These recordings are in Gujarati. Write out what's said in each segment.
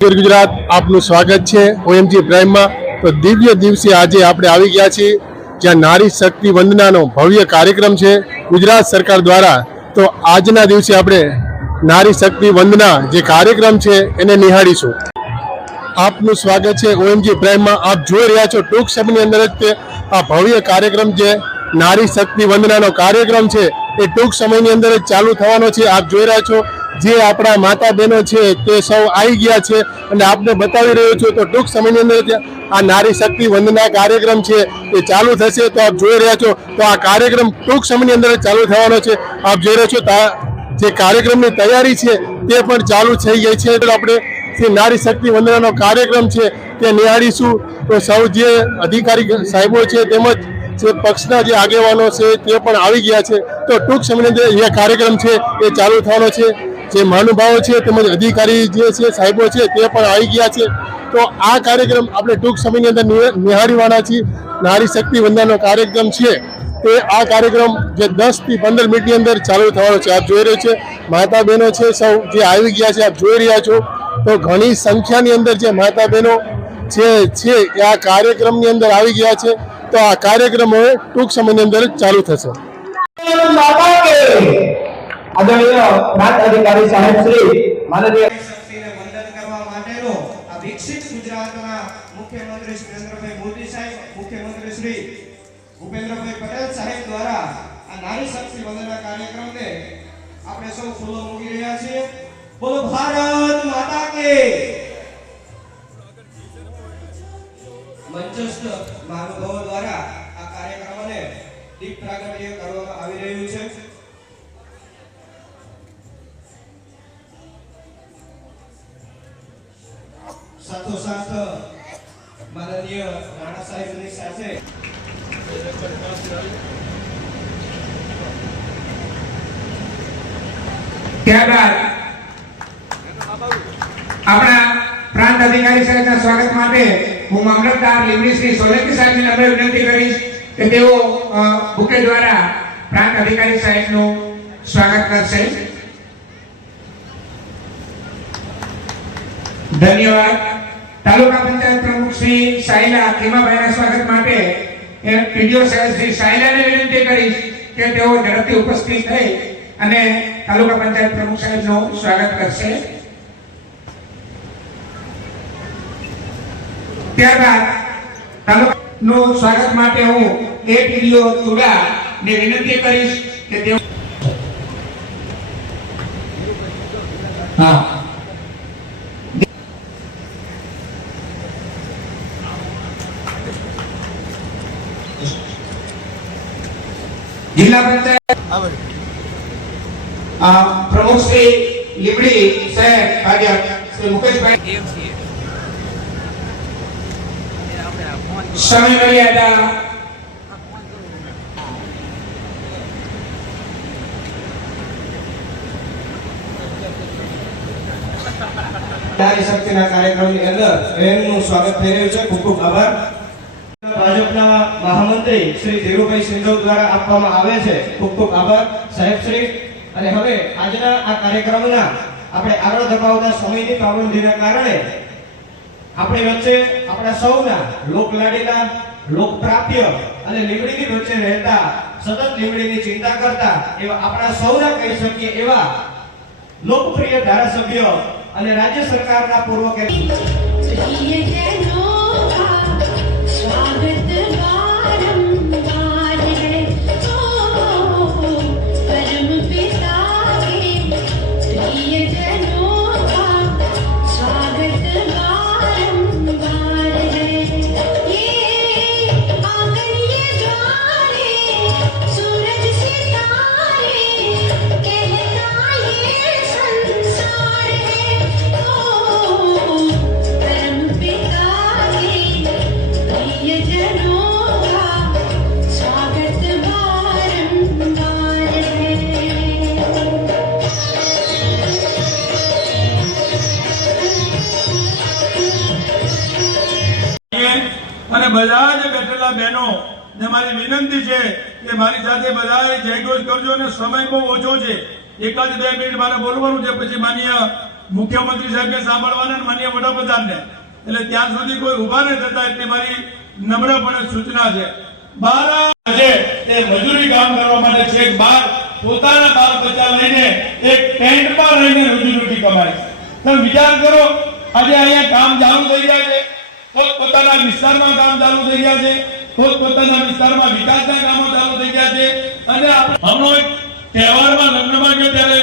ગુજરાત આપનું સ્વાગત છે ઓએમજી પ્રાઇમમાં। તો દિવ્ય દિવસે આજે આપણે આવી ગયા છીએ જ્યાં નારી શક્તિ વંદનાનો ભવ્ય કાર્યક્રમ છે ગુજરાત સરકાર દ્વારા। તો આજના દિવસે આપણે નારી શક્તિ વંદના જે કાર્યક્રમ છે એને નિહાળીશું। આપનું સ્વાગત છે ઓએમજી પ્રાઇમમાં। આપ જોઈ રહ્યા છો ટૂંક સમયની અંદર જ આ ભવ્ય કાર્યક્રમ જે નારી શક્તિ વંદનાનો કાર્યક્રમ છે એ ટૂંક સમયની અંદર જ ચાલુ થવાનો છે। આપ જોઈ રહ્યા છો જે આપણા માતા બહેનો છે તે સૌ આવી ગયા છે અને આપને બતાવી રહ્યો છું। તો ટૂંક સમયની અંદર આ નારી શક્તિ વંદના કાર્યક્રમ છે એ ચાલુ થશે। તો આપ જોઈ રહ્યા છો તો આ કાર્યક્રમ ટૂંક સમયની અંદર ચાલુ થવાનો છે। આપ જોઈ રહ્યા છો જે કાર્યક્રમની તૈયારી છે તે પણ ચાલુ થઈ ગઈ છે। તો આપણે જે નારી શક્તિ વંદનાનો કાર્યક્રમ છે તે નિહાળીશું। તો સૌ જે અધિકારી સાહેબો છે તેમજ જે પક્ષના જે આગેવાનો છે તે પણ આવી ગયા છે। તો ટૂંક સમયની અંદર એ કાર્યક્રમ છે એ ચાલુ થવાનો છે। જે મહાનુભાવો છે તેમજ અધિકારી જે છે સાહેબો છે તે પણ આવી ગયા છે। તો આ કાર્યક્રમ આપણે ટૂંક સમયની અંદર નિહાળવાના છીએ। નારી શક્તિ વંદનાનો કાર્યક્રમ છે તે આ કાર્યક્રમ જે 10 થી 15 મિનિટની અંદર ચાલુ થવાનો છે। આપ જોઈ રહ્યા છે માતા બહેનો છે સૌ જે આવી ગયા છે, આપ જોઈ રહ્યા છો। તો ઘણી સંખ્યાની અંદર જે માતા બહેનો છે એ આ કાર્યક્રમની અંદર આવી ગયા છે। તો આ કાર્યક્રમ હવે ટૂંક સમયની અંદર ચાલુ થશે। આદરણીય પ્રાંત અધિકારી સાહેબ શ્રી માનનીય શક્તિને વંદન કરવા માટેનો આ વિકસિત ગુજરાતના મુખ્યમંત્રી સુરેન્દ્રભાઈ મોદી સાહેબ, મુખ્યમંત્રી શ્રી ભૂપેન્દ્રભાઈ પટેલ સાહેબ દ્વારા આ નારી શક્તિ વંદના કાર્યક્રમને આપણે સૌ ખુલ્લો મૂકી રહ્યા છીએ। બોલો ભારત માતા કે। મંચસ્થ મહાનુભાવો દ્વારા આ કાર્યક્રમને દીપ પ્રાગટ્ય કરવામાં આવી રહ્યું છે। સાથોસાથ માનનીય રાણા સાહેબની સાથે ત્યારબાદ આપણા પ્રાંત અધિકારી સાહેબના સ્વાગત માટે હું મામલતદાર લીમડી શ્રી સોલંકી સાહેબની નમ્ર વિનંતી કરીશ કે તેઓ બુકે દ્વારા પ્રાંત અધિકારી સાહેબનું સ્વાગત કરશે। ધન્યવાદ। તાલુકા પંચાયત પ્રમુખ શ્રી સાયલા ખીમાભાઈના સ્વાગત માટે પીડીઓ સાહેબ શ્રી સાયલાને વિનંતી કરીશ કે તેઓ ઝડપથી ઉપસ્થિત થઈ અને તાલુકા પંચાયત પ્રમુખ સાહેબનું સ્વાગત કરશે। ત્યારબાદ તાલુકાનું સ્વાગત માટે હું પીડીઓ તુડાને વિનંતી કરીશ કે તેઓ जिला पंचायत प्रमुख श्री लिमड़ी साहेब कार्य श्री मुकेश भाई समय मर्यादा નારી શક્તિના કાર્યક્રમની અંદર બહેનનું સ્વાગત થઈ રહ્યું છે। ખૂબ ખૂબ આભાર। ભાજપના મહામંત્રી શ્રી ધીરુભાઈ સિંધવ દ્વારા આપવામાં આવે છે। ખૂબ ખૂબ આભાર સાહેબ શ્રી। અને હવે આજના આ કાર્યક્રમના આપણે આગળ ધપાવતા સમયની પાબંદીના કારણે આપણી વચ્ચે આપણા સૌના લોકલાડીલા, લોકપ્રાપ્ય અને લીમડીની વચ્ચે રહેતા, સતત લીમડીની ચિંતા કરતા એવા આપણા સૌના કહી શકીએ એવા લોકપ્રિય ધારાસભ્ય અને રાજ્ય સરકારના પૂર્વ અને બધા જ બેઠેલા બહેનો ને મારી વિનંતી છે કે મારી સાથે બધાએ જયઘોષ કરજો અને સમય બહુ ઓછો છે। 1 જ 2 મિનિટ મારે બોલવાનું છે, પછી માનીય મુખ્યમંત્રી સાહેબને સાંભળવાના અને માનનીય વડાપ્રધાનને, એટલે ત્યાં સુધી કોઈ ઊભા ન થતા એટલે મારી નમ્રપણે સૂચના છે. તે મજૂરી કામ કરવા માટે છેક બહાર પોતાના બાળ બચ્ચા લઈને એક ટેન્ટમાં રહીને રોજીરોટી કમાય છે. તમે વિચાર કરો, આજે અહીંયા કામ ચાલુ થઈ ગયા છે, પોતપોતાના વિસ્તારમાં કામ ચાલુ થઈ ગયા છે, પોતપોતાના વિસ્તારમાં વિકાસના કામો ચાલુ થઈ ગયા છે. અને હમણાં એક તહેવારમાં લગ્નમાં ગયો ત્યારે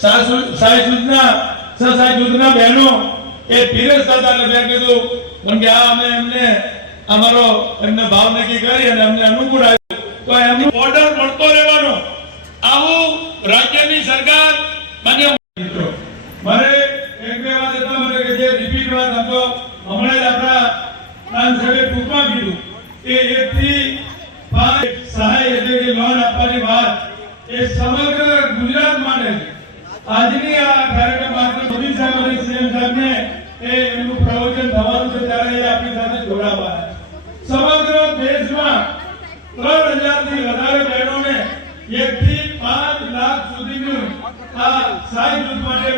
સહાય સુધના બહેનો એ પીરસતા હતા એટલે મેં કીધું કેમ કે આ અમે એમને અમારો એમને ભાવ નક્કી કરી અને અમને અનુકૂળ આવ્યું તો એમનું ઓર્ડર મળતો રહેવાનો. આવું રાજ્યની સરકાર મને એક બે વાત એટલા માટે કે જે રિપીટ વાત હતો હમણાં જ આપણા પ્લાન સાહેબે ટૂંકમાં કીધું કે 1 થી 5 સહાય એટલે કે લોન આપવાની વાત એ સમગ્ર ગુજરાત માટે છે. આજની આ કાર્યક્રમ માત્ર મોદી સાહેબ અને સીએમ સાહેબને એમનું પ્રવચન થવાનું છે ત્યારે એ આપણી સાથે જોડાવાના. સમગ્ર દેશમાં 3000 થી વધારે બહેનોને 1 થી 5 લાખ સુધીનું આ સહાય જૂથ માટે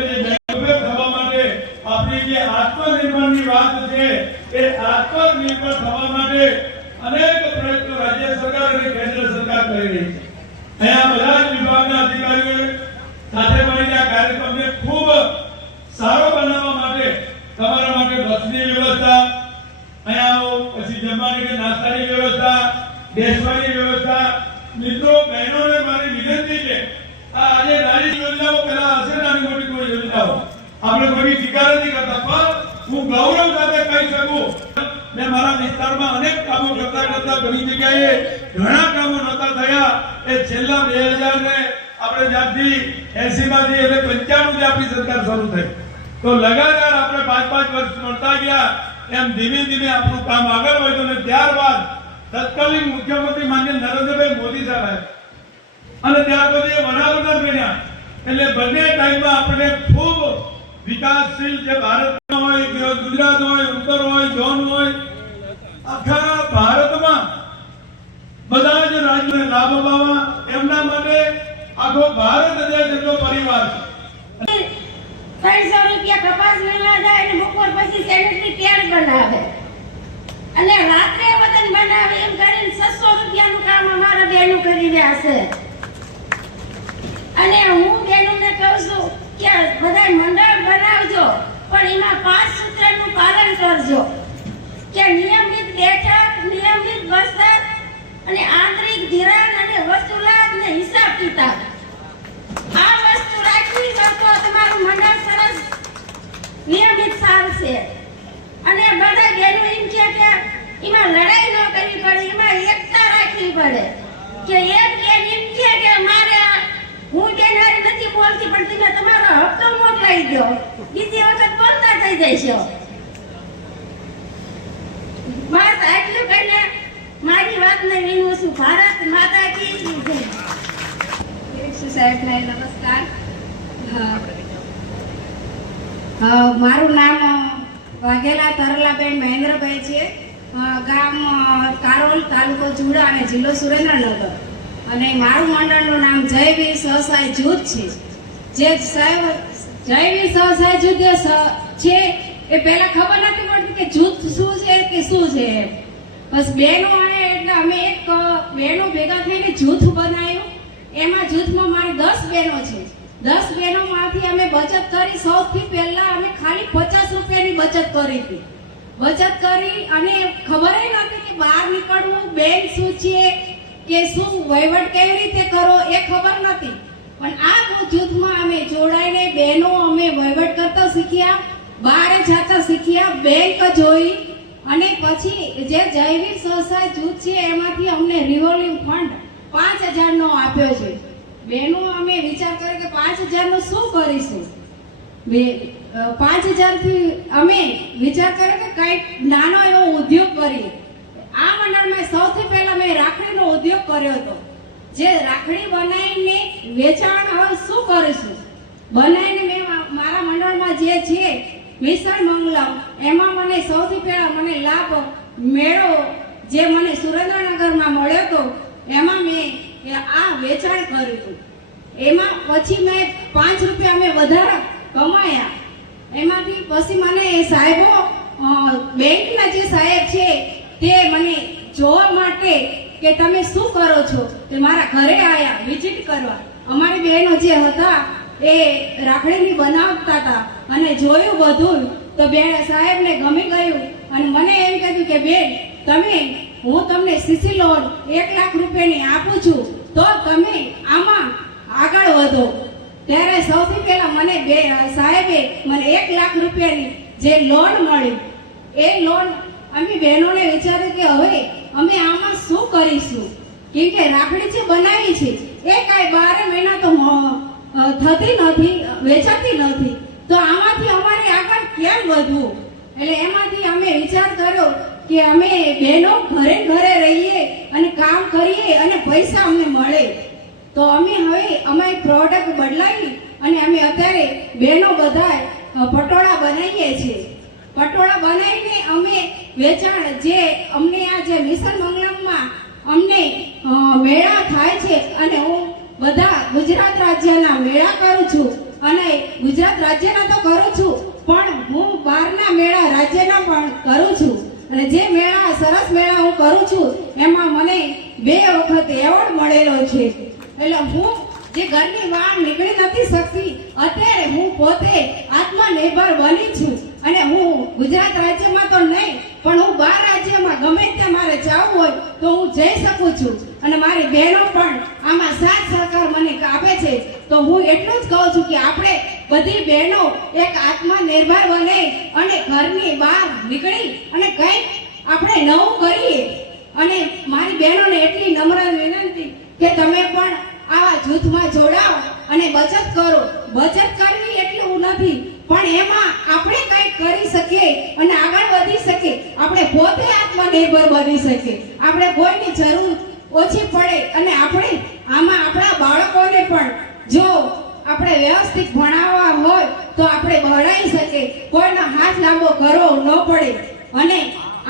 થવા માટે આપણી જે આત્મનિર્ભરની વાત છે એ આત્મનિર્ભર થવા માટે અનેક પ્રયત્નો રાજ્ય સરકાર અને કેન્દ્ર સરકાર કરી રહી છે. અહીંયા બધા જ વિભાગના અધિકારીઓએ સાથે મળીને આ કાર્યક્રમને ખૂબ સારો બનાવવા માટે તમારા માટે બસની વ્યવસ્થા, અહીંયા આવો પછી જમવાની કે નાસ્તાની વ્યવસ્થા, બેસવાની વ્યવસ્થા. મિત્રો બહેનોને મારી વિનંતી છે, આ આજે નાની યોજનાઓ પેલા હશે નાની મોટી કોઈ યોજનાઓ આપણે કોઈ સ્વીકાર નથી કરતા, પણ હું ગૌરવ સાથે કહી શકું મેં મારા વિસ્તારમાં અનેક કામો કરતા ઘણી જગ્યાએ ઘણા કામો નહોતા થયા એ છેલ્લા 2000 ને આપણે જ્યાંથી 80 માંથી એટલે 95 થી આપણી સરકાર શરૂ થઈ તો લગાતાર આપણે 5-5 વર્ષ મળતા ગયા એમ ધીમે ધીમે આપણું કામ આગળ વધ્યું અને ત્યારબાદ તત્કાલીન મુખ્યમંત્રી માનનીય નરેન્દ્રભાઈ મોદી સાહેબ અને ત્યાર પછી વડાપ્રધાન બન્યા એટલે બંને ટાઈમમાં આપણે ખૂબ વિકાસશીલ જે ભારત હોય કે ગુજરાત હોય, ઉત્તર હોય, ઝોન હોય, આખા ભારતમાં બધા જ રાજ્યોને લાભ અપાવવા એમના માટે આખો ભારત દેશ એટલો પરિવાર છે. 300 રૂપિયા કપાસ લેવા જાય અને બપોર પછી સેનેટરી પેડ બનાવે અને રાત્રે વતન બનાવે એમ કરીને 600 રૂપિયાનું કામ અમારા બહેનો કરી રહ્યા છે. અને હું બહેનોને કહું છું કે બધા મંડળ બનાવજો પણ એમાં 5 સૂત્રનું પાલન કરજો કે નિયમિત બેઠક, નિયમિત બચત અને આંતરિક ધિરાણ અને વસૂલાત ને હિસાબ કિતાબ આ વસ્તુ રાખવી તો તમારું મંડળ સરસ નિયમિત ચાલશે. અને બધા બહેનો એમ છે કે એમાં લડાઈ ન કરવી પડે, એમાં એકતા રાખવી પડે કે એક બેન એમ છે કે મારે હું બેન હારી નથી બોલતી પણ તમે તમારો હપ્તો મોકલાઈ દો, બીજી વખત બોલતા થઈ જશો. બસ આટલું કહીને મારી વાતને વિનું છું. ભારત માતા કી જય. સાહેબને નમસ્કાર. મારું નામ વાઘેલા તરલાબેન મહેન્દ્રભાઈ છે. ગામ કારોલ, તાલુકો ચુડા અને જિલ્લો સુરેન્દ્રનગર. અને મારું મંડળનું નામ જયવીર સહસાય જૂથ છે. જે જયવીર સહસાય જૂથ છે એ પહેલા ખબર નથી પડતી કે જૂથ શું છે કે શું છે. બસ બહેનો આવે એટલે અમે એક બહેનો ભેગા થઈને જૂથ બનાવ્યું. એમાં જૂથમાં મારી 10 બહેનો છે. 10 બહેનોમાંથી અમે બચત કરી. સૌથી પહેલા અમે ખાલી 50 રૂપિયાની બચત કરી હતી. બચત કરી અને ખબર નથી કે બહાર નીકળવું, બેંક શું છે કે શું વહીવટ કેવી રીતે કરો એ ખબર નથી. પણ આ જૂથમાં અમે જોડાઈને બહેનો અમે વહીવટ કરતા શીખ્યા, બહાર જતા શીખ્યા, બેંક જોઈ અને પછી જે જયવીર સહસાય જૂથ છે એમાંથી અમને રિવોલ્વિંગ ફંડ 5000 નો આપ્યો છે. બહેનો અમે વિચાર કર્યો કે 5000 નું શું કરીશું. 5000 થી અમે વિચાર કર્યો કે કંઈક નાનો એવો ઉદ્યોગ કરીએ. આ મંડળમાં સૌથી પહેલા મેં રાખડીનો ઉદ્યોગ કર્યો હતો. જે રાખડી બનાવીને વેચાણ હવે શું કરીશું બનાવીને મેં મારા મંડળમાં જે છે મિશન મંગલમ એમાં મને સૌથી પહેલા મને લાભ મેળો જે મને સુરેન્દ્રનગરમાં મળ્યો હતો એમાં મેં આ વેચાણ કર્યું હતું. એમાં પછી મેં 5 રૂપિયા મેં વધારે કમાયા એમાંથી પછી મને એ સાહેબો બેંકના જે સાહેબ છે તે મને જોવા માટે કે તમે શું કરો છો તે મારા ઘરે આવ્યા વિઝિટ કરવા. અમારી બહેનો જે હતા એ રાખડીની બનાવતા હતા અને જોયું બધું તો બે સાહેબને ગમી ગયું અને મને એમ કીધું કે બેન હું તમને સીસી લોન 1 લાખ રૂપિયાની આપું છું તો તમે આમાં આગળ વધો. ત્યારે સૌથી પહેલા મને સાહેબે મને 1 લાખ રૂપિયાની જે લોન મળી એ લોન અમે બહેનોને વિચાર્યું કે હવે અમે આમાં શું કરીશું, કેમ કે રાખડી જે બનાવી છે એ કાંઈ 12 મહિના તો થતી નથી, વેચાતી નથી, તો આમાંથી અમારે આગળ કેમ વધવું. એટલે એમાંથી અમે વિચાર કર્યો કે અમે બહેનો ઘરે ઘરે રહીએ અને કામ કરીએ અને પૈસા અમને મળે. તો અમે હવે અમારી પ્રોડક્ટ બદલાવી અને અમે અત્યારે બહેનો બધા પટોળા બનાવીએ છીએ. પટોળા બનાવીને અમે વેચાણ જે અમને આ જે મિશન મંગલમમાં અમને મેળા થાય છે અને હું બધા ગુજરાત રાજ્યના મેળા કરું છું અને ગુજરાત રાજ્યના તો કરું છું પણ હું બહારના મેળા રાજ્યના પણ કરું છું. અને જે મેળા સરસ મેળા હું કરું છું એમાં મને 2 વખત એવોર્ડ મળેલો છે. એટલે હું જે ઘરની બહાર નીકળી નથી શકતી અત્યારે હું પોતે આત્મનિર્ભર બની છું અને હું ગુજરાત રાજ્યમાં તો નહીં પણ હું બહાર રાજ્યમાં ગમે ત્યાં મારે જવું હોય તો હું જઈ શકું છું અને મારી બહેનો પણ આમાં સાથ સહકાર મને આપે છે. તો હું એટલું જ કહું છું કે આપણે બધી બહેનો એક આત્મનિર્ભર બને અને ઘરની બહાર નીકળી અને કંઈક આપણે નવું કરીએ. અને મારી બહેનોને એટલી નમ્ર વિનંતી કે તમે પણ આવા જૂથમાં જોડાઓ અને બચત કરો. બચત કરવી એટલું નથી પણ એમાં આપણે કંઈક કરી શકીએ અને આગળ વધી શકીએ, આપણે પોતે આત્મનિર્ભર બની શકીએ, આપણે કોઈની જરૂર ઓછી પડે અને આપણે આમાં આપણા બાળકોને પણ જો આપણે વ્યવસ્થિત ભણાવવા હોય તો આપણે ભણાવી શકીએ, કોઈનો હાથ લાંબો કરવો ન પડે. અને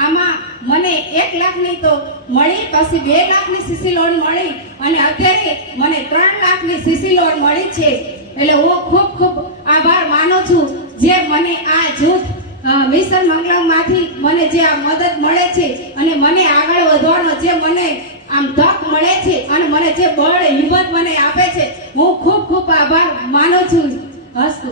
આમાં મને 1 લાખની તો મળી, પછી 2 લાખની સીસી લોન મળી અને અત્યારે મને 3 લાખની સીસી લોન મળી છે. એટલે હું ખૂબ ખૂબ આભાર માનું છું જે મને આ જૂથ મિશન મંગલમમાંથી મને જે આ મદદ મળે છે અને મને આગળ વધવાનો જે મને આમ તક મળે છે અને મને જે બળ હિંમત મને આપે છે હું ખૂબ ખૂબ આભાર માનું છું. હસ્તુ.